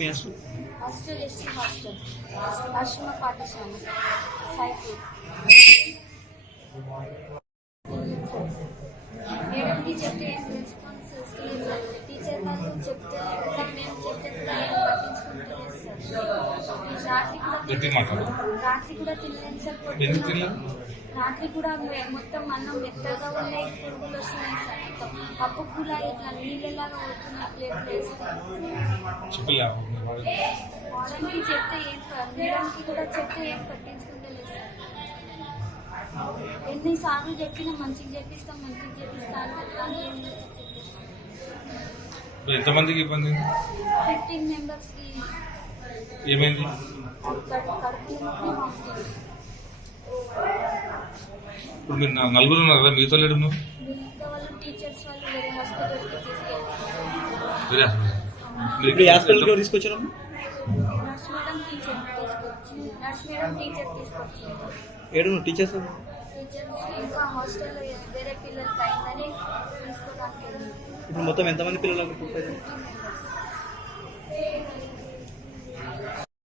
మీ hostel? Hostel ST hostel, ఆశ్రమ పాఠశాల cycle. మేడంకి చెప్తే ఏం రెస్పాన్స్ ఇస్తలేదు సార్. టీచర్ వాళ్ళు చెప్తే కూడా మేము చెప్తే కూడా ఏం పట్టించుకుంటలేదు సార్. రాత్రి కూడా తినలేము సార్. రాత్రి కూడా మొత్తం అన్నం మెత్తగా ఉన్నాయి, పురుగులు వస్తున్నాయి సార్. మొత్తం పప్పు కూడా ఇట్లా నీళ్ళలాగా అవుతున్నాయి. ప్లేట్ వారానికి చెప్తే ఏం, మేడంకి కూడా చెప్తే ఏం పట్టించుకుంటలేదు సార్. ఎన్నిసార్లు చెప్పినా మంచిగా చెప్పిస్తా అంటే ఎంతమందికి ఇబ్బంది? 15 మెంబర్స్కి ఏమైంది? కడుపు నొప్పి, వామిటింగ్స్. ఇప్పుడు మీరు నలుగురు ఉన్నారు కదా, మీతో లేడు? మిగతా వాళ్ళు టీచర్స్ వాళ్ళు వేరే హాస్పిటల్కి తీసుకెళ్ళారు. ఇప్పుడు ఈ హాస్పిటల్కి ఎవరు తీసుకొచ్చారు? నర్స్ మేడం టీచర్ తీసుకొచ్చింది. ఏడు టీచర్స్ ఇంకా హాస్టల్లో వేరే పిల్లలకి అయిందని తీసుకోవడానికి. ఇప్పుడు మొత్తం ఎంతమంది పిల్లలు? 15 members.